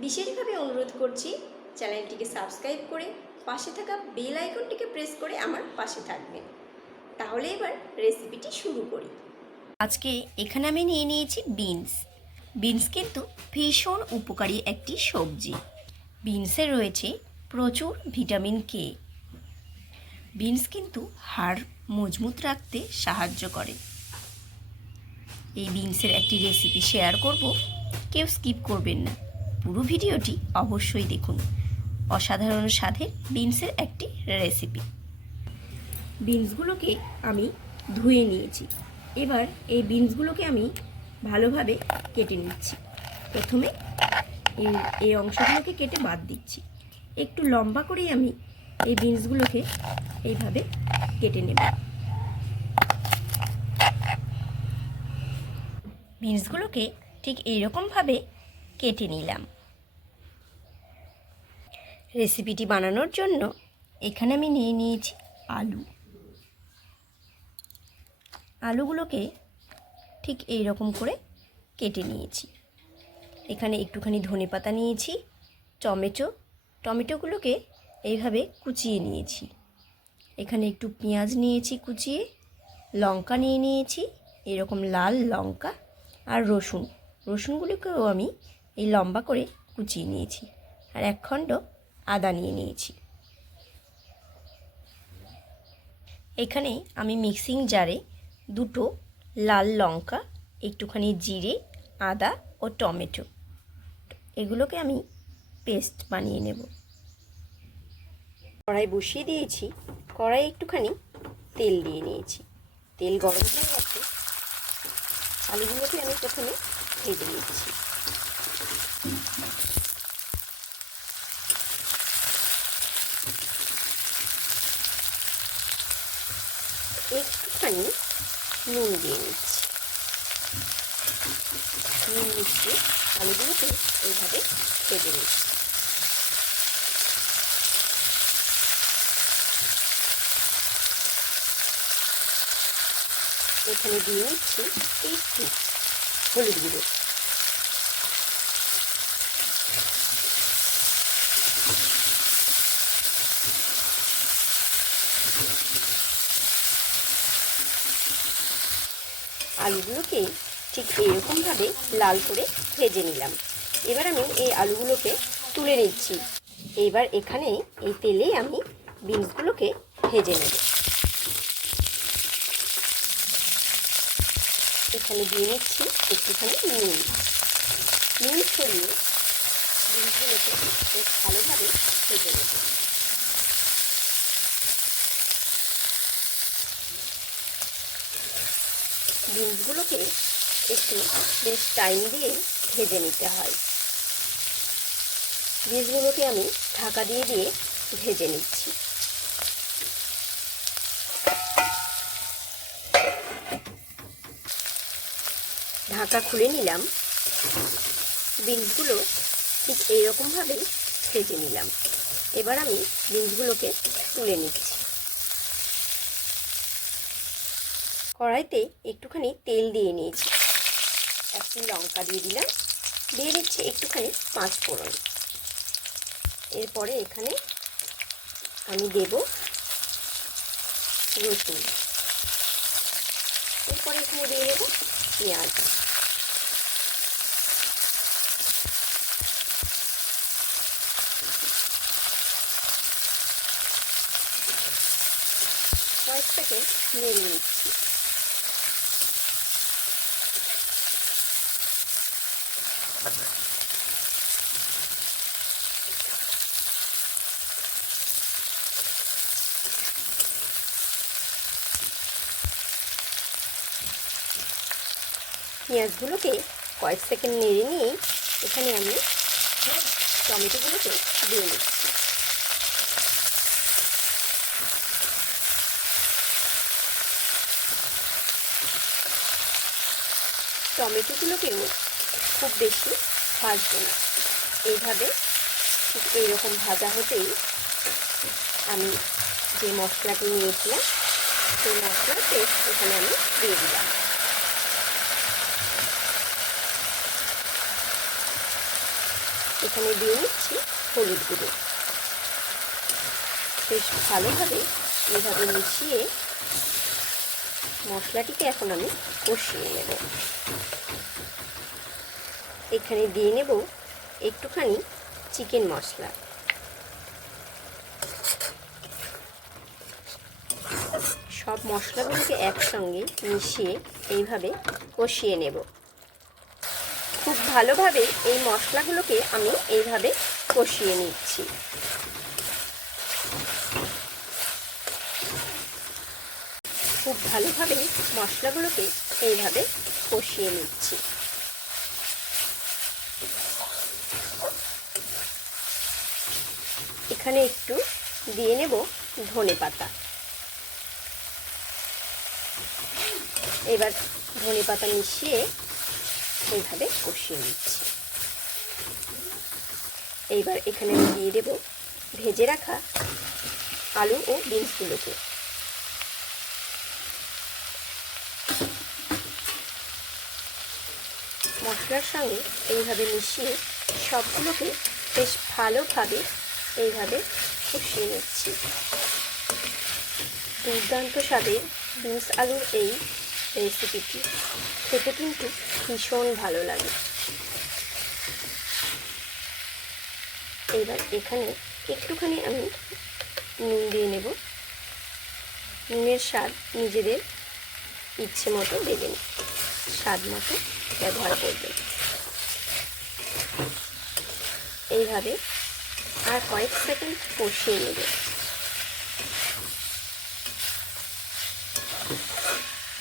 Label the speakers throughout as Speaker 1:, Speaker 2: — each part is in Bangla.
Speaker 1: বিশেষভাবে অনুরোধ করছি চ্যানেলটিকে সাবস্ক্রাইব করে পাশে থাকা বেল আইকনটিকে প্রেস করে আমার পাশে থাকবেন। তাহলে এবার রেসিপিটি শুরু করি। আজকে এখানে আমি নিয়ে নিয়েছি বিনস। বিনস কিন্তু ভীষণ উপকারী একটি সবজি। বিনসে রয়েছে প্রচুর ভিটামিন কে। বিনস কিন্তু হাড় মজবুত রাখতে সাহায্য করে। এই বিনসের একটি রেসিপি শেয়ার করব। কেউ স্কিপ করবেন না। পুরো ভিডিওটি অবশ্যই দেখুন। অসাধারণ স্বাদের বিনসের একটি রেসিপি বিনসগুলোকে আমি ধুয়ে নিয়েছি। এবার এই বিনসগুলোকে আমি ভালোভাবে কেটে নিচ্ছি। প্রথমে এই এই অংশগুলোকে কেটে বাদ দিচ্ছি। একটু লম্বা করেই আমি এই বিনসগুলোকে এইভাবে কেটে নেব। বিনসগুলোকে ঠিক এইরকমভাবে কেটে নিলাম। রেসিপিটি বানানোর জন্য এখানে আমি নিয়ে নিয়েছি আলু। আলুগুলোকে ঠিক এই রকম করে কেটে নিয়েছি। এখানে একটুখানি ধনে পাতা নিয়েছি, টমেটো, টমেটোগুলোকে এইভাবে কুচিয়ে নিয়েছি। এখানে একটু পেঁয়াজ নিয়েছি কুচিয়ে, লঙ্কা নিয়ে নিয়েছি, এরকম লাল লঙ্কা আর রসুন। রসুনগুলোকেও আমি এই লম্বা করে কুচিয়ে নিয়েছি। আর এক খণ্ড আদা নিয়ে নিয়েছি। এখানে আমি মিক্সিং জারে দুটো লাল লঙ্কা, একটুখানি জিরে, আদা ও টমেটো। এগুলোকে আমি পেস্ট বানিয়ে নেব। কড়াই বসিয়ে দিয়েছি। কড়াই একটুখানি তেল দিয়ে নিয়েছি। তেল গরম হয়ে গেছে। আলুগুলোকে আমি প্রথমে ভেজে নিচ্ছি। একটুখানি নুন দিয়ে নিচ্ছি। নুন মিশিয়ে আলুগুলোকে এইভাবে ভেজে নিচ্ছি। এখানে দিয়ে নিচ্ছি একটু হলুদ গুঁড়ো। আলুগুলোকে ঠিক এইরকমভাবে লাল করে ভেজে নিলাম। এবার আমি এই আলুগুলোকে তুলে নিচ্ছি। এবার এখানে এই তেলেই আমি বিনসগুলোকে ভেজে নেব। এখানে দিয়ে নিচ্ছি একটুখানি নুন। নুন ছড়িয়ে বিনসগুলোকে বেশ ভালোভাবে ভেজে নেব বিনসগুলোকে একটু বেশ টাইম দিয়ে ভেজে নিতে হয়। বীজগুলোকে আমি ঢাকা দিয়ে দিয়ে ভেজে নিচ্ছি। ঢাকা খুলে নিলাম। বিনসগুলো ঠিক এইরকমভাবেই ভেজে নিলাম। এবার আমি বিনসগুলোকে তুলে নিচ্ছি। কড়াইতে একটুখানি তেল দিয়ে নিয়েছি। একটি লঙ্কা দিয়ে দিলাম। দিয়ে দিচ্ছি একটুখানি পাঁচ ফোড়ন। এরপরে এখানে আমি দেব রসুন। এরপরে এখানে দিয়ে দেবো পেঁয়াজ। কয়েক সেকেন্ড নেড়ে নিচ্ছি। পেঁয়াজগুলোকে কয়েক সেকেন্ড নেড়ে নিয়েই এখানে আমি টমেটোগুলোকে দিয়ে নিচ্ছি টমেটোগুলোকেও খুব বেশি ভাজবো না। এইভাবে ঠিক এইরকম ভাজা হতেই আমি যে মশলাটি নিয়েছিলাম, সেই মশলার পেস্ট এখানে আমি দিয়ে দিলাম। এখানে দিয়ে নিচ্ছি হলুদ গুঁড়ো। বেশ ভালোভাবে এভাবে মিশিয়ে মশলাটিকে এখন আমি কষিয়ে নেব। এখানে দিয়ে নেব একটুখানি চিকেন মশলা। সব মশলাগুলোকে একসঙ্গে মিশিয়ে এইভাবে কষিয়ে নেব। খুব ভালোভাবে এই মশলাগুলোকে আমি এইভাবে কষিয়ে নিচ্ছি। খুব ভালোভাবে মশলাগুলোকে এইভাবে কষিয়ে নিচ্ছি। এখানে একটু দিয়ে নেব ধনে পাতা। এবার ধনে পাতা মিশিয়ে এইভাবে কষিয়ে নিচ্ছি। এইবার এখানে আমি দিয়ে দেব ভেজে রাখা আলু ও বিনসগুলোকে। মশলার সঙ্গে এইভাবে মিশিয়ে সবগুলোকে বেশ ভালোভাবে এইভাবে কষিয়ে নিচ্ছি। দুর্দান্ত স্বাদের বিনস আলুর এই রেসিপিটি খেতে কিন্তু ভীষণ ভালো লাগে। এবার এখানে একটুখানি আমি নুন দিয়ে নেব। নুনের স্বাদ নিজেদের ইচ্ছে মতো দেবেন স্বাদ মতো ব্যবহার করবেন। এইভাবে আর কয়েক সেকেন্ড কষিয়ে নেবে।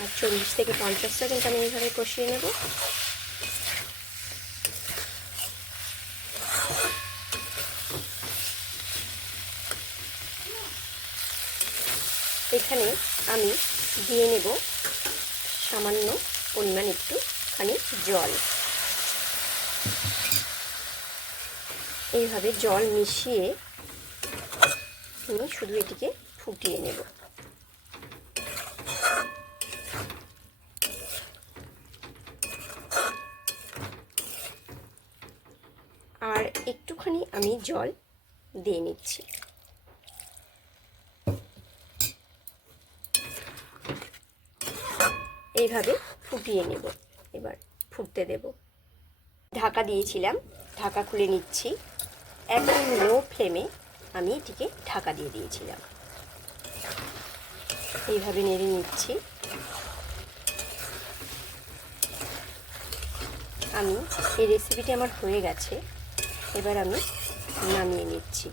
Speaker 1: আর চল্লিশ থেকে পঞ্চাশ সেকেন্ড আমি এইভাবে কষিয়ে নেব। এখানে আমি দিয়ে নেব সামান্য পরিমাণ একটুখানি জল। এইভাবে জল মিশিয়ে আমি শুধু এটিকে ফুটিয়ে নেব। আর একটুখানি আমি জল দিয়ে নিচ্ছি। এইভাবে ফুটিয়ে নেব, এবার ফুটতে দেব। ঢাকা দিয়েছিলাম, ঢাকা খুলে নিচ্ছি। একদম লো ফ্লেমে আমি এটিকে ঢাকা দিয়ে দিয়েছিলাম। এইভাবে নেড়ে নিচ্ছি। আমি এই রেসিপিটি আমার হয়ে গেছে। এবার আমি নামিয়ে নিচ্ছি।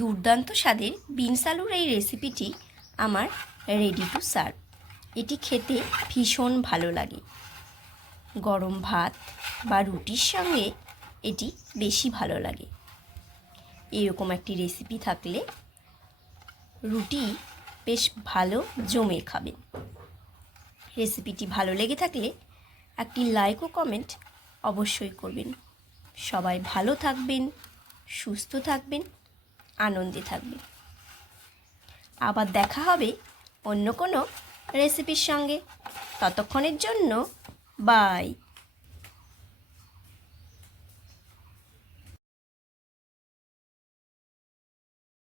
Speaker 1: দুর্দান্ত স্বাদের বিনস আলুর এই রেসিপিটি আমার রেডি টু সার্ভ এটি খেতে ভীষণ ভালো লাগে। গরম ভাত বা রুটির সঙ্গে এটি বেশি ভালো লাগে। এরকম একটি রেসিপি থাকলে রুটি বেশ ভালো জমে খাবেন রেসিপিটি ভালো লেগে থাকলে একটি লাইক ও কমেন্ট অবশ্যই করবেন। সবাই ভালো থাকবেন, সুস্থ থাকবেন, আনন্দে থাকবেন। আবার দেখা হবে অন্য কোনো রেসিপির সঙ্গে। ততক্ষণের জন্য Bye.